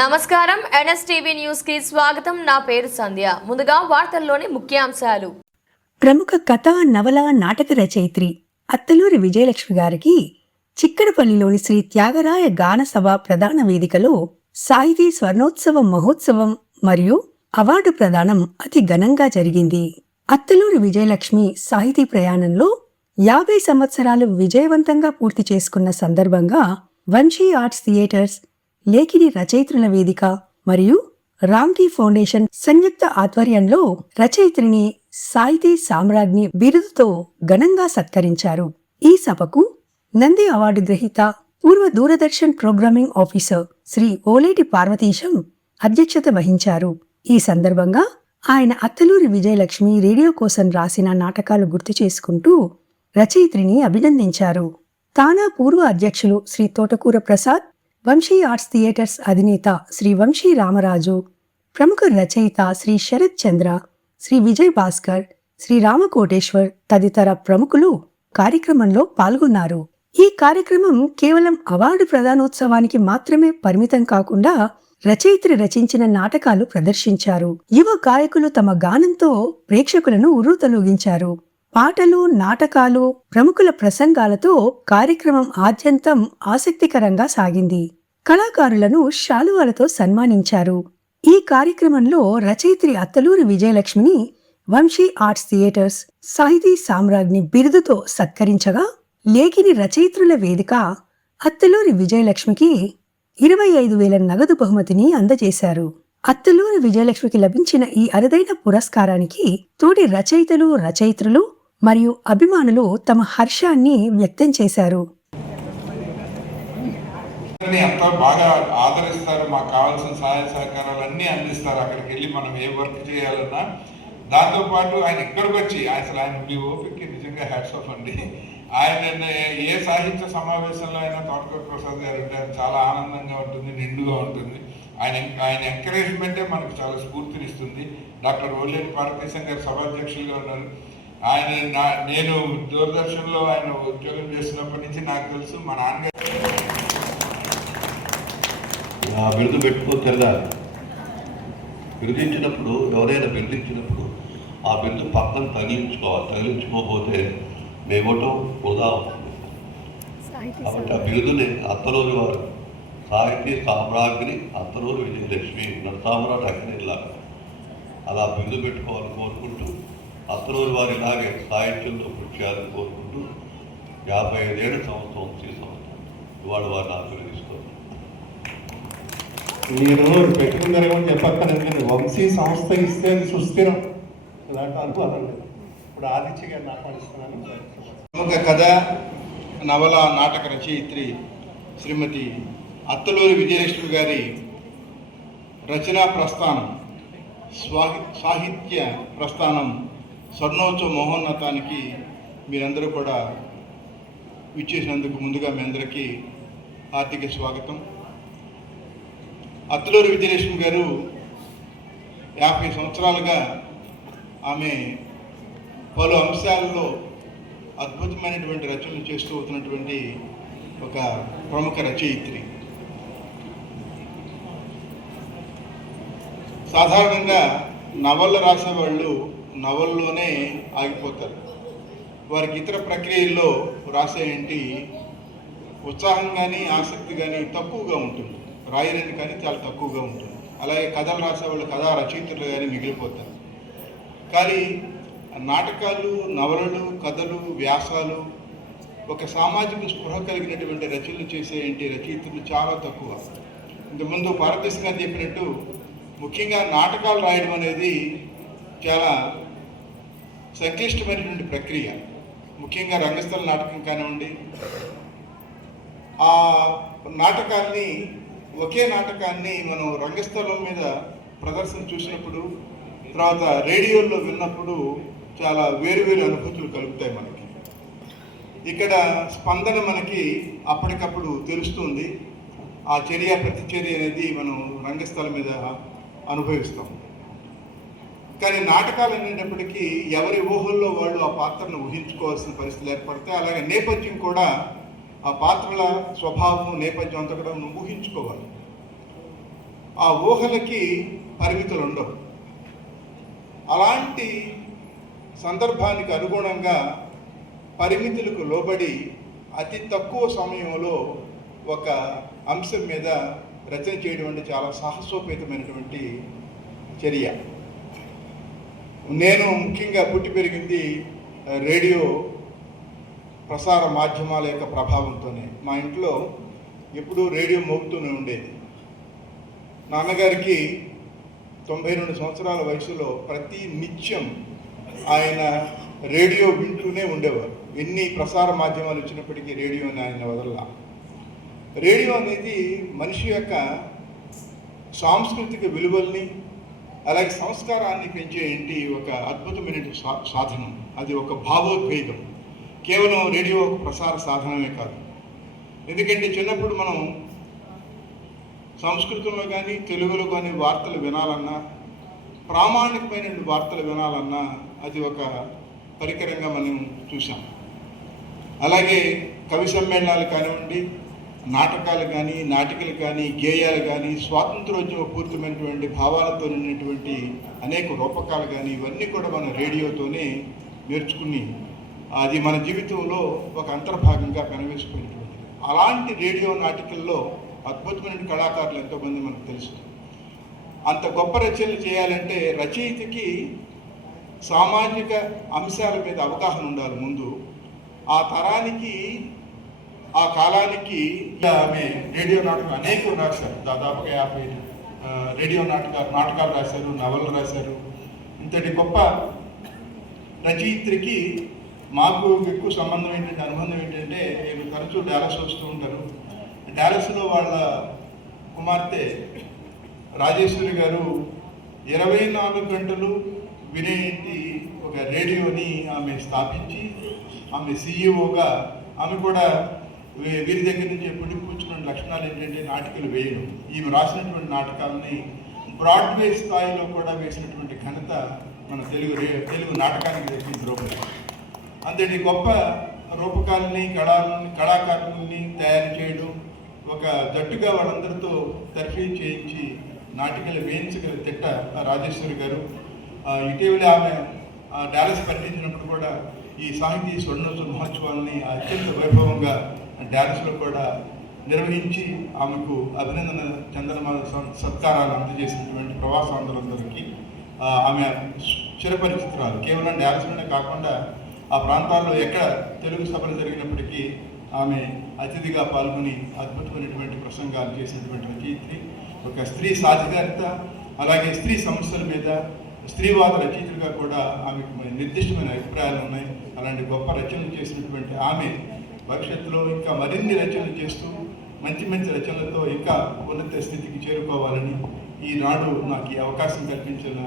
నమస్కారం. ఎన్ఎస్టీవీ న్యూస్కి స్వాగతం. నా పేరు సంధ్య. ముందుగా వార్తల్లోని ముఖ్యాంశాలు. ప్రముఖ కథ నవల నాటక రచయిత్రి అత్తలూరి విజయలక్ష్మి గారికి చిక్కడపల్లిలోని శ్రీ త్యాగరాయ గాన సభ ప్రధాన వేదికలో సాహితీ స్వర్ణోత్సవ మహోత్సవం మరియు అవార్డు ప్రదానం అతి ఘనంగా జరిగింది. అత్తలూరి విజయలక్ష్మి సాహితీ ప్రయాణంలో యాభై సంవత్సరాలు విజయవంతంగా పూర్తి చేసుకున్న సందర్భంగా వంశీ ఆర్ట్స్ థియేటర్స్ లేఖిని రచయిత్రుల వేదిక మరియు రామ్కీ ఫౌండేషన్ సంయుక్త ఆధ్వర్యంలో రచయిత్రిని సాహితీ సామ్రాజ్ఞి బిరుదుతో ఘనంగా సత్కరించారు. ఈ సభకు నంది అవార్డు గ్రహీత పూర్వ దూరదర్శన్ ప్రోగ్రామింగ్ ఆఫీసర్ శ్రీ ఓలేటి పార్వతీశం అధ్యక్షత వహించారు. ఈ సందర్భంగా ఆయన అత్తలూరి విజయలక్ష్మి రేడియో కోసం రాసిన నాటకాలు గుర్తు చేసుకుంటూ రచయిత్రిని అభినందించారు. తానా పూర్వ అధ్యక్షులు శ్రీ తోటకూర ప్రసాద్ వంశీ ఆర్ట్స్ థియేటర్స్ అధినేత శ్రీ వంశీ రామరాజు ప్రముఖ రచయిత శ్రీ శరత్ చంద్ర శ్రీ విజయ్ భాస్కర్ శ్రీ రామకోటేశ్వర్ తదితర ప్రముఖులు కార్యక్రమంలో పాల్గొన్నారు. ఈ కార్యక్రమం కేవలం అవార్డు ప్రదానోత్సవానికి మాత్రమే పరిమితం కాకుండా రచయిత్రి రచించిన నాటకాలు ప్రదర్శించారు. యువ గాయకులు తమ గానంతో ప్రేక్షకులను ఉర్రూతలూగించారు. పాటలు నాటకాలు ప్రముఖుల ప్రసంగాలతో కార్యక్రమం ఆద్యంతం ఆసక్తికరంగా సాగింది. కళాకారులను శాలువాలతో సన్మానించారు. ఈ కార్యక్రమంలో రచయిత్రి అత్తలూరి విజయలక్ష్మిని వంశీ ఆర్ట్స్ థియేటర్స్ సాహితీ సామ్రాజ్ఞి బిరుదుతో సత్కరించగా లేఖిని రచయిత్రుల వేదిక అత్తలూరి విజయలక్ష్మికి ఇరవై ఐదు వేల నగదు బహుమతిని అందజేశారు. అత్తలూరి విజయలక్ష్మికి లభించిన ఈ అరుదైన పురస్కారానికి తోటి రచయితలు రచయిత్రులు మరియు అభిమానులు తమ హర్షాన్ని వ్యక్తం చేశారు. అందరినీ బాగా ఆదరిస్తారు. మాకు కావాల్సిన సహాయ సహకారాలు అన్నీ అందిస్తారు. అక్కడికి వెళ్ళి మనం ఏ వర్క్ చేయాలన్నా దాంతోపాటు ఆయన ఇక్కడికి వచ్చి అసలు ఆయన మీ ఓపికకి నిజంగా హ్యాట్స్ ఆఫ్ అండి. ఆయన ఏ సాహిత్య సమావేశంలో అయినా తోటకూర ప్రసాద్ గారు అంటే చాలా ఆనందంగా ఉంటుంది నిండుగా ఉంటుంది. ఆయన ఆయన ఎంకరేజ్మెంటే మనకు చాలా స్ఫూర్తినిస్తుంది. డాక్టర్ ఓలేని భారతదేశం గారు సభాధ్యక్షులుగా ఉన్నారు. ఆయన నా నేను దూరదర్శన్లో ఆయన ఉద్యోగం చేస్తున్నప్పటి నుంచి నాకు తెలుసు మా నాన్నగారు ఆ బిరుదు పెట్టుకో తెల్లాలి బిరుదించినప్పుడు ఎవరైనా బిరుదించినప్పుడు ఆ బిరుదు పక్కన తగిలించుకోవాలి. తగిలించుకోకపోతే మేమటం వృధా కాబట్టి ఆ బిరుదుని అత్తలూరి వారు సాహితీ సామ్రాజ్ఞి అత్తలూరి విజయలక్ష్మి నరసామరావు అక్కడిలాగా అలా బిరుదు పెట్టుకోవాలని కోరుకుంటూ అత్తలూరి వారి ఇలాగే సాహిత్యంలో కృషి చేయాలని కోరుకుంటూ యాభై ఐదేళ్ళ సంవత్సరం సంవత్సరం. ఇవాళ వారిని ఆశీర్వదిస్తున్నాను మీరు పెట్టుకున్నారు ఏమని చెప్పక్కర్లేదు వంశీ సంస్థ ఇస్తే అది సుస్థిరం. ఇలాంటి అనుభవం లేదు. ఇప్పుడు ఆదిత్య గారిని ఆహ్వానిస్తున్నాను. ప్రముఖ కథ నవల నాటక రచయిత్రి శ్రీమతి అత్తలూరి విజయలక్ష్మి గారి రచనా ప్రస్థానం స్వాహి సాహిత్య ప్రస్థానం స్వర్ణోత్సవ మహోన్నతానికి మీరందరూ కూడా విచ్చేసినందుకు ముందుగా మీ అందరికీ హార్దిక స్వాగతం. అత్తలూరి విజయలక్ష్మి గారు యాభై సంవత్సరాలుగా ఆమె పలు అంశాలలో అద్భుతమైనటువంటి రచనలు చేస్తూ అవుతున్నటువంటి ఒక ప్రముఖ రచయిత్రి. సాధారణంగా నవళ్ళు రాసేవాళ్ళు నవల్లోనే ఆగిపోతారు. వారికి ఇతర ప్రక్రియల్లో రాసేంటి ఉత్సాహం కానీ ఆసక్తి కానీ తక్కువగా ఉంటుంది. రాయలేదు కానీ చాలా తక్కువగా ఉంటుంది. అలాగే కథలు రాసేవాళ్ళు కథా రచయితలు కానీ మిగిలిపోతారు. కానీ నాటకాలు నవలలు కథలు వ్యాసాలు ఒక సామాజిక స్పృహ కలిగినటువంటి రచనలు చేసేంటి రచయితలు చాలా తక్కువ. ఇంతకుముందు భారతదేశం గారు చెప్పినట్టు ముఖ్యంగా నాటకాలు రాయడం అనేది చాలా సంక్లిష్టమైనటువంటి ప్రక్రియ ముఖ్యంగా రంగస్థల నాటకం కానివ్వండి ఆ నాటకాన్ని ఒకే నాటకాన్ని మనం రంగస్థలం మీద ప్రదర్శన చూసినప్పుడు తర్వాత రేడియోలో విన్నప్పుడు చాలా వేరు వేరు అనుభూతులు కలుగుతాయి మనకి. ఇక్కడ స్పందన మనకి అప్పటికప్పుడు తెలుస్తుంది. ఆ చర్య ప్రతిచర్య అనేది మనం రంగస్థలం మీద అనుభవిస్తాం. కానీ నాటకాలు అనేటప్పటికీ ఎవరి ఊహల్లో వాళ్ళు ఆ పాత్రను ఊహించుకోవాల్సిన పరిస్థితులు ఏర్పడతాయి అలాగే నేపథ్యం కూడా ఆ పాత్రల స్వభావం నేపథ్యం అంతా కూడా ఊహించుకోవాలి. ఆ ఊహలకి పరిమితులు ఉండవు. అలాంటి సందర్భానికి అనుగుణంగా పరిమితులకు లోబడి అతి తక్కువ సమయంలో ఒక అంశం మీద రచన చేయడం అంటే చాలా సాహసోపేతమైనటువంటి చర్య. నేను ముఖ్యంగా పుట్టి పెరిగింది రేడియో ప్రసార మాధ్యమాల యొక్క ప్రభావంతోనే. మా ఇంట్లో ఎప్పుడూ రేడియో మోగుతూనే ఉండేది. నాన్నగారికి తొంభై రెండు సంవత్సరాల వయసులో ప్రతి నిత్యం ఆయన రేడియో వింటూనే ఉండేవారు. ఎన్ని ప్రసార మాధ్యమాలు వచ్చినప్పటికీ రేడియోని ఆయన వదల్లా. రేడియో అనేది మనిషి యొక్క సాంస్కృతిక విలువల్ని అలాగే సంస్కారాన్ని పెంచే ఏంటి ఒక అద్భుతమైన సా సాధనం. అది ఒక భావోద్వేగం. కేవలం రేడియో ఒక ప్రసార సాధనమే కాదు. ఎందుకంటే చిన్నప్పుడు మనం సంస్కృతంలో కానీ తెలుగులో కానీ వార్తలు వినాలన్నా ప్రామాణికమైన వార్తలు వినాలన్నా అది ఒక పరికరంగా మనం చూసాం అలాగే కవి సమ్మేళనాలు కానివ్వండి నాటకాలు కానీ నాటికలు కానీ గేయాలు కానీ స్వాతంత్రోద్యమ పూర్తమైనటువంటి భావాలతో నిన్నటువంటి అనేక రూపకాలు కానీ ఇవన్నీ కూడా మన రేడియోతోనే నేర్చుకుని అది మన జీవితంలో ఒక అంతర్భాగంగా కనివేసిపోయినటువంటిది అలాంటి రేడియో నాటికల్లో అద్భుతమైన కళాకారులు ఎంతోమంది మనకు తెలుసు. అంత గొప్ప రచనలు చేయాలంటే రచయితకి సామాజిక అంశాల మీద అవగాహన ఉండాలి ముందు. ఆ తరానికి ఆ కాలానికి ఆమె రేడియో నాటకం అనేకం రాశారు. దాదాపుగా యాభై రేడియో నాటకాలు నాటకాలు రాశారు నవలు రాశారు. ఇంతటి గొప్ప రచయిత్రికి మాకు ఎక్కువ సంబంధం ఏంటంటే అనుబంధం ఏంటంటే నేను తరచూ డాలస్ వస్తూ ఉంటారు డాలస్లో వాళ్ళ కుమార్తె రాజేశ్వరి గారు ఇరవై నాలుగు గంటలు వినేటి ఒక రేడియోని ఆమె స్థాపించి ఆమె సీఈఓగా ఆమె కూడా వీరి దగ్గర నుంచి పుట్టిపుచ్చుకున్న లక్షణాలు ఏంటంటే నాటికలు వేయడం ఈమె రాసినటువంటి నాటకాలని బ్రాడ్వే స్థాయిలో కూడా వేసినటువంటి ఘనత మన తెలుగు తెలుగు నాటకానికి దక్కింది రూపం. అంతటి గొప్ప రూపకాలని కళాలని కళాకారులని తయారు చేయడం ఒక జట్టుగా వాళ్ళందరితో తర్ఫీ చేయించి నాటికలు వేయించగల తిట్ట రాజేశ్వరి గారు. ఇటీవల ఆమె ఆ, డాలస్ పర్యటించినప్పుడు కూడా ఈ సాహితీ స్వర్ణోత్సవ మహోత్సవాన్ని అత్యంత వైభవంగా డ్యాన్స్లో కూడా నిర్వహించి ఆమెకు అభినందన చందనమాల సత్కారాలు అందజేసినటువంటి ప్రవాసాంధ్రులందరికీ ఆమె చిరపరిచితురాలు కేవలం డ్యాన్స్లోనే కాకుండా ఆ ప్రాంతాల్లో ఎక్కడ తెలుగు సభలు జరిగినప్పటికీ ఆమె అతిథిగా పాల్గొని అద్భుతమైనటువంటి ప్రసంగాలు చేసినటువంటి రచయిత్రి ఒక స్త్రీ సాధికారిత అలాగే స్త్రీ సమస్యల మీద స్త్రీవాద రచయితలుగా కూడా ఆమెకు నిర్దిష్టమైన అభిప్రాయాలు ఉన్నాయి. అలాంటి గొప్ప రచనలు చేసినటువంటి ఆమె భవిష్యత్తులో ఇంకా మరిన్ని రచనలు చేస్తూ మంచి మంచి రచనలతో ఇంకా ఉన్నత స్థితికి చేరుకోవాలని ఈనాడు నాకు ఈ అవకాశం కల్పించిన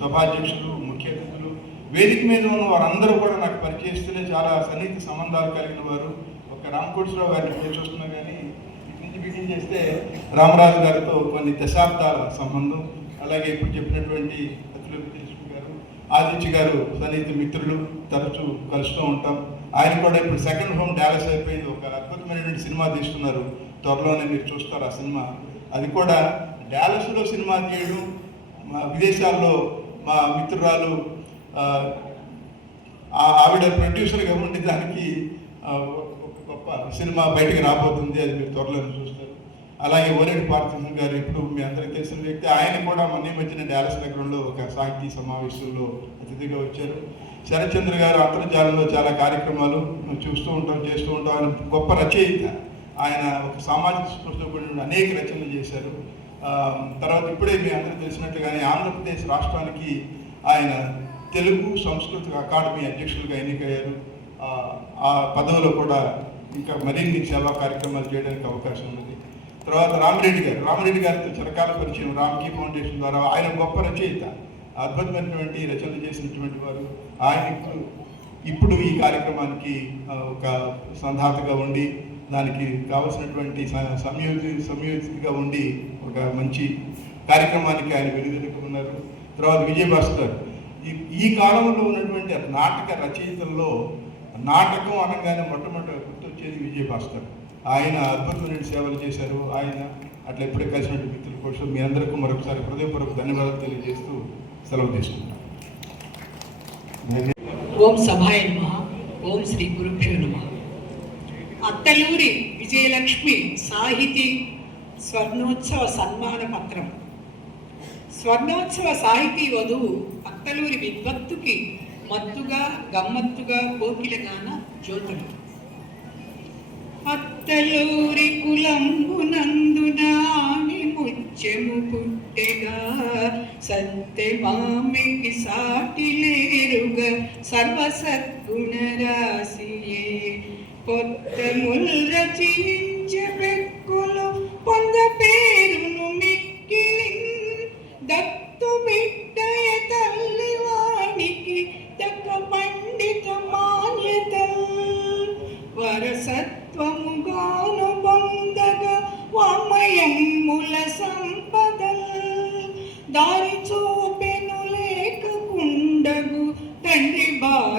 సభాధ్యక్షులు ముఖ్య అతిథులు వేదిక మీద ఉన్న వారందరూ కూడా నాకు పరిచయిస్తూనే చాలా సన్నిహిత సంబంధాలు కలిగిన వారు. ఒక రామకోటేశ్వరరావు గారిని పేరు చూస్తున్నా కానీ ఇటు నుంచి బిగిన్ చేస్తే రామరాజు గారితో కొన్ని దశాబ్దాల సంబంధం. అలాగే ఇప్పుడు చెప్పినటువంటి ఆదిత్య గారు సన్నిహిత మిత్రులు తరచూ కలుస్తూ ఉంటాం. ఆయన కూడా ఇప్పుడు సెకండ్ హోమ్ డాలస్ అయిపోయింది. ఒక అద్భుతమైనటువంటి సినిమా తీస్తున్నారు. త్వరలోనే మీరు చూస్తారు ఆ సినిమా. అది కూడా డాలస్లో సినిమా తీయడం మా విదేశాల్లో మా మిత్రురాలు ఆ, ఆవిడ ప్రొడ్యూసర్గా ఉండి దానికి గొప్ప సినిమా బయటికి రాబోతుంది. అది మీరు త్వరలో చూస్తారు. అలాగే ఓరేడు పార్థివన్ గారు ఇప్పుడు మీ అందరికీ తెలిసిన వ్యక్తి. ఆయన కూడా మొన్న ఈ మధ్యన డాలస్ నగరంలో ఒక సాహితీ సమావేశంలో అతిథిగా వచ్చారు. శరత్చంద్ర గారు అంతర్జాలంలో చాలా కార్యక్రమాలు చూస్తూ ఉంటాం చేస్తూ ఉంటాం. ఆయన గొప్ప రచయిత. ఆయన ఒక సామాజిక స్ఫూర్తితో కూడిన అనేక రచనలు చేశారు. తర్వాత ఇప్పుడే మీ అందరూ తెలిసినట్టుగానే ఆంధ్రప్రదేశ్ రాష్ట్రానికి ఆయన తెలుగు సంస్కృతి అకాడమీ అధ్యక్షులుగా ఎన్నికయ్యారు. ఆ, ఆ పదవిలో కూడా ఇంకా మరిన్ని సేవా కార్యక్రమాలు చేయడానికి అవకాశం ఉంది తర్వాత రామిరెడ్డి గారు. రామిరెడ్డి గారితో చిరకాల పరిచయం. రామ్కీ ఫౌండేషన్ ద్వారా ఆయన గొప్ప రచయిత అద్భుతమైనటువంటి రచనలు చేసినటువంటి వారు. ఆయన ఇప్పుడు ఈ కార్యక్రమానికి ఒక సంధాతగా ఉండి దానికి కావలసినటువంటి సంయోజి సంయోజితగా ఉండి ఒక మంచి కార్యక్రమానికి ఆయన వెలుగుదలకు తర్వాత విజయభాస్కర్ ఈ ఈ కాలంలో ఉన్నటువంటి నాటక రచయితల్లో నాటకం అనగానే మొట్టమొదటి గుర్తొచ్చేది విజయభాస్కర్ ఆయన అద్భుతమైన సేవలు చేశారు. ఆయన అట్లా ఎప్పుడే కలిసినటువంటి మిత్రులు కోసం మీ అందరికీ మరొకసారి హృదయపూర్వక ధన్యవాదాలు తెలియజేస్తూ సెలవు తీసుకుంటాం ఓం సభాయ నమ. ఓం శ్రీ గురుభ్యో నమ. అత్తలూరి విజయలక్ష్మి సాహితీ స్వర్ణోత్సవ సన్మాన పత్రం. స్వర్ణోత్సవ సాహితీ వధువు అత్తలూరి విద్వత్తుకి మత్తుగా గమ్మత్తుగా కోకిలగాన జ్యోతులు అత్తలూరి కులంబునందున ఆమె ముత్యము పుట్టెగా సత్యమామికి సాటి లేరుగా సర్వసద్గుణ రాశియే పొత్తముల్ రచించ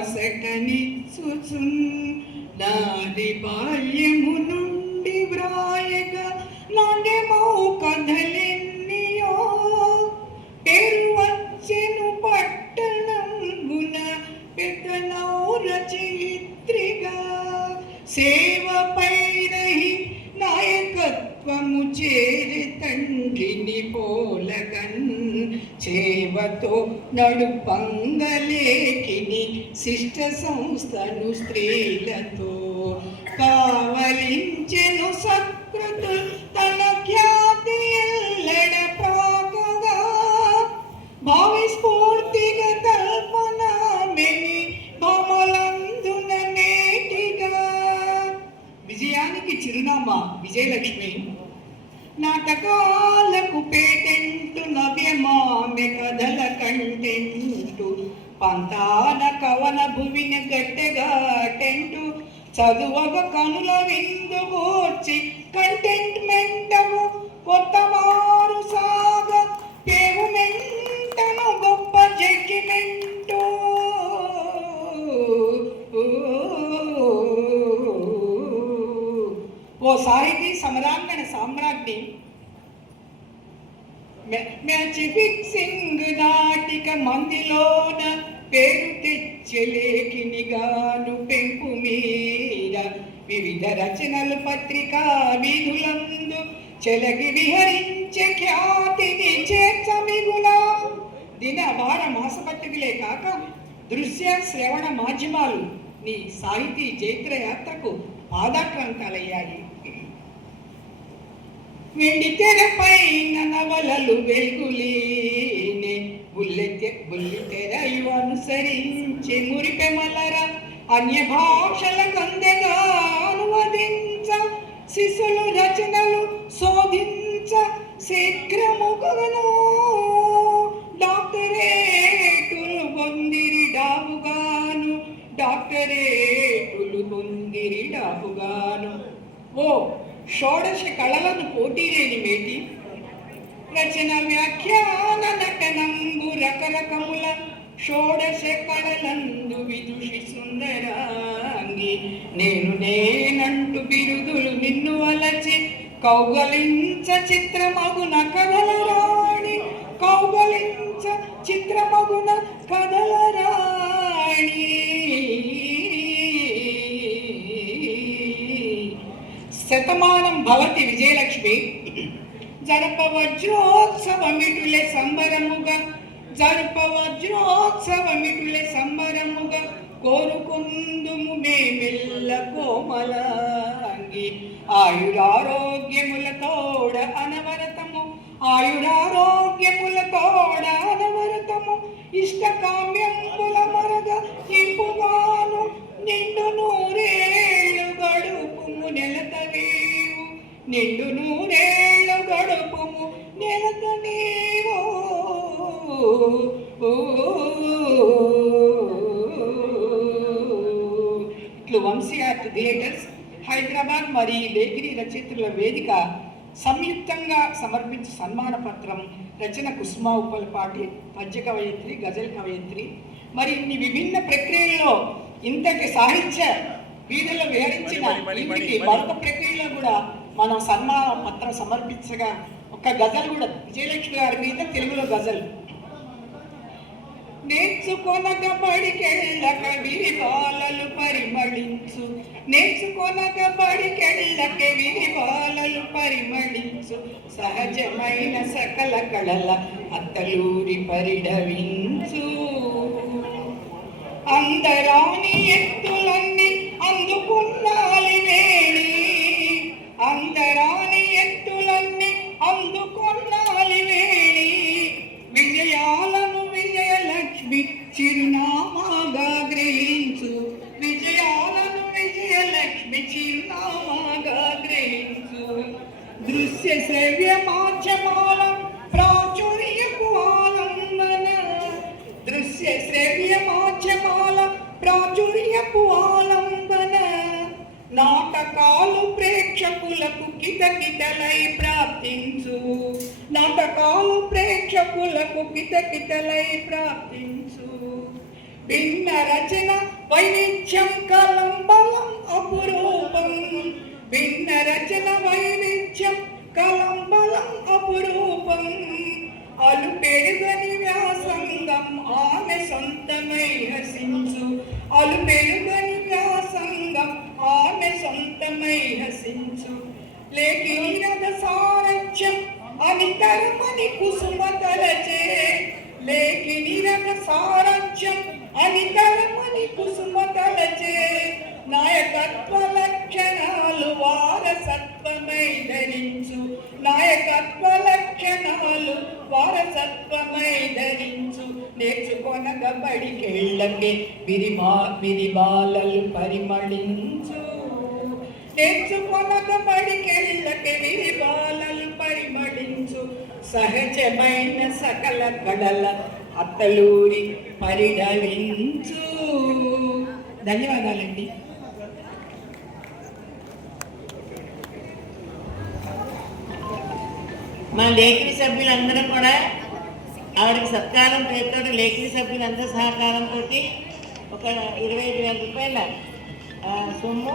తండ్రి సుచున్ నాది బాల్యము నుండి వ్రాయక నాడెమో కథలెన్నియో. పేరు వచ్చెను పట్టణంబున పెద్దనౌ రచయిత్రిగా సేవపై రహి నాయకత్వము చేరి తండ్రిని పోలగన్. చేవతో నడుపంగలే శిష్ట సంస్థను స్త్రీలతో సాహితీ సమరాంగణ సామ్రాజ్ఞి మ్యాచ్ సింగ్ నాటిక మందిలోన పేరు తెచ్చలేకినిగాను పెంపు మీద వివిధ రచనలు పత్రికా విధులందు చెలగి విహరించే ఖ్యాతిని చేర్చమిగులా దిన వార మాసపత్రికలే కాక దృశ్య శ్రవణ మాధ్యమాలు నీ సాహితీ జైత్ర యాత్రకు పాదాక్రాంతాలయ్యాయి. వెండి తెరపైన నవలలు వెలుగులేనే. బుల్లె బుల్లి తెర ఇవి అనుసరించి మురిపెమలర అన్య భాషల కందెగా అనువదించ శిశులు రచనలు శోధించ శీఘ్రముగను డాక్టరేటులు పొందిరి డాబుగాను డాక్టరేటులు పొందిరి డాబుగాను. ఓ షోడశ కళలను పోటీ లేని మేటి రచన వ్యాఖ్యాన నటనంబు రకరకముల షోడశ కళలందు విదుషి సుందరాంగి. నేను నేనంటూ బిరుదులు నిన్ను అలచి కౌగలించ చిత్రమగున కథల రాణి కౌగలించ చిత్రమగున కథల రాణి. శతమానం భవతి విజయలక్ష్మి. జరపవజ్రోత్సవమిటులే సంబరముగా జరపవజ్రోత్సవమిటులే సంబరముగా కోరుకుందుము మేమెల్ల కోమలాంగి. ఆయురారోగ్యముల తోడ అనవరతము ఆయురారోగ్యముల తోడ అనవరతము. ఇష్టకామ్యముల మరగ ఇంపు నిండు నూరేళ్ళు గడుపుము నెలత నీవు. ఇట్లు వంశీ ఆర్ట్ థియేటర్స్ హైదరాబాద్ మరియు లేఖిని రచయిత్రుల వేదిక సంయుక్తంగా సమర్పించే సన్మాన పత్రం రచన కుసుమా ఉప్పలపాటి పద్య కవయిత్రి గజల్ కవయిత్రి. మరి ఇన్ని విభిన్న ప్రక్రియల్లో ఇంతటి సాహిత్య వీధుల్లో విహరించిన ఈవిడికి మరొక ప్రక్రియలో కూడా మనం సన్మాన పత్రం సమర్పించగా ఒక గజల్ కూడా విజయలక్ష్మి గారి మీద తెలుగులో గజల్. నేర్చుకొనక బడికెళ్ళక విరివాలలు పరిమళించు. నేర్చుకొనక బడికెళ్ళక విరివాలలు పరిమళించు. సహజమైన సకల కళల అత్తలూరి పరిడవించు. అందరాని ఎత్తు కితకితలై ప్రాప్తించు. భిన్న రచన వైవిధ్యం కలంబలం అపురూపం. భిన్న రచన వైవిధ్యం కలంబలం అపురూపం. అలు పెరుగని వ్యాసంగం ఆమె సొంతమై హసించు. అలు పెరుగని వ్యాసంగం ఆమె సొంతమై హసించు. లేఖీరథ సారథ్యం అని కర్మని కుసుమతలచే లేఖిని రథ సారథ్యం అనితరమని కుసుమ తలచే నాయకత్వ లక్షణాలు వారసత్వమై ధరించు నాయకత్వ లక్షణాలు వారసత్వమై ధరించు నేర్చుకొనక బడికెళ్ళకే విరిమా విరిబాలలు పరిమళించు. నేర్చుకొనక బడికి సహజమైన సకల కళల అత్తలూరి పరిడవించు ధన్యవాదాలండి. మా లేఖని సభ్యులందరం కూడా ఆవిడకి సత్కారం పేరుతో లేఖని సభ్యులందరి సహకారంతో ఒక ఇరవై ఐదు వేల రూపాయల సొమ్ము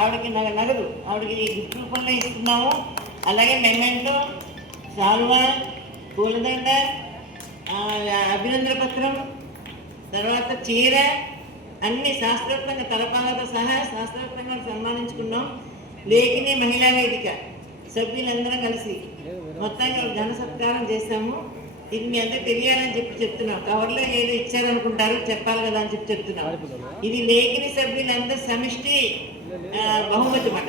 ఆవిడకి నగ నగదు ఆవిడకి గిఫ్ట్ రూపంలో ఇస్తున్నాము. అలాగే మెమెంటో సాల్వా పూలదండ అభినందన పత్రం తర్వాత చీర అన్ని శాస్త్రోక్తంగా తలపాలతో సహా శాస్త్రోక్తంగా సన్మానించుకున్నాం. లేఖిని మహిళా వేదిక సభ్యులందరం కలిసి మొత్తంగా ఘన సత్కారం చేశాము. ఇది మీ అందరూ తెలియాలని చెప్పి చెప్తున్నాం. కవర్లో ఏదో ఇచ్చారనుకుంటారు చెప్పాలి కదా అని చెప్పి చెప్తున్నాం. ఇది లేఖిని సభ్యులందరూ సమిష్టి బహుమతి మాట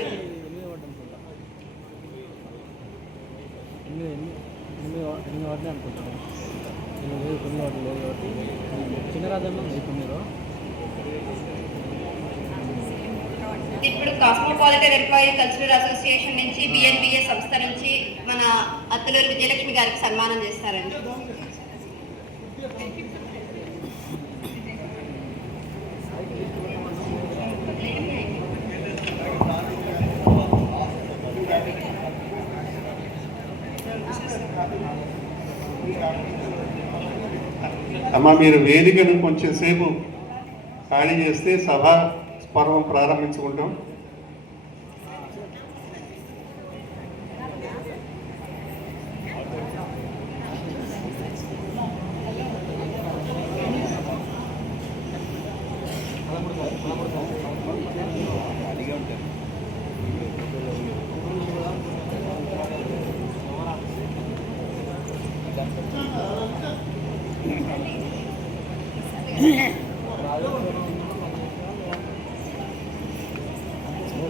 ఎన్ని వా- ఎన్ని వాటిని అనుకుంటాను లేదు వాటి లేదు కాబట్టి. చిన్న రాజన్న ఉంది ఇప్పుడు కాస్మోపాలిటన్ ఎంప్లాయీ కల్చరల్ అసోసియేషన్ నుంచి బిఎన్బిఏ సంస్థ నుంచి మన అత్తలూరి విజయలక్ష్మి గారికి సన్మానం చేస్తారండి. అమ్మ మీరు వేదికను కొంచెం సేపు ఖాళీ చేస్తే సభా పర్వం ప్రారంభించుకుంటాం.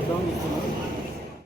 అన్నారు ఇప్పుడు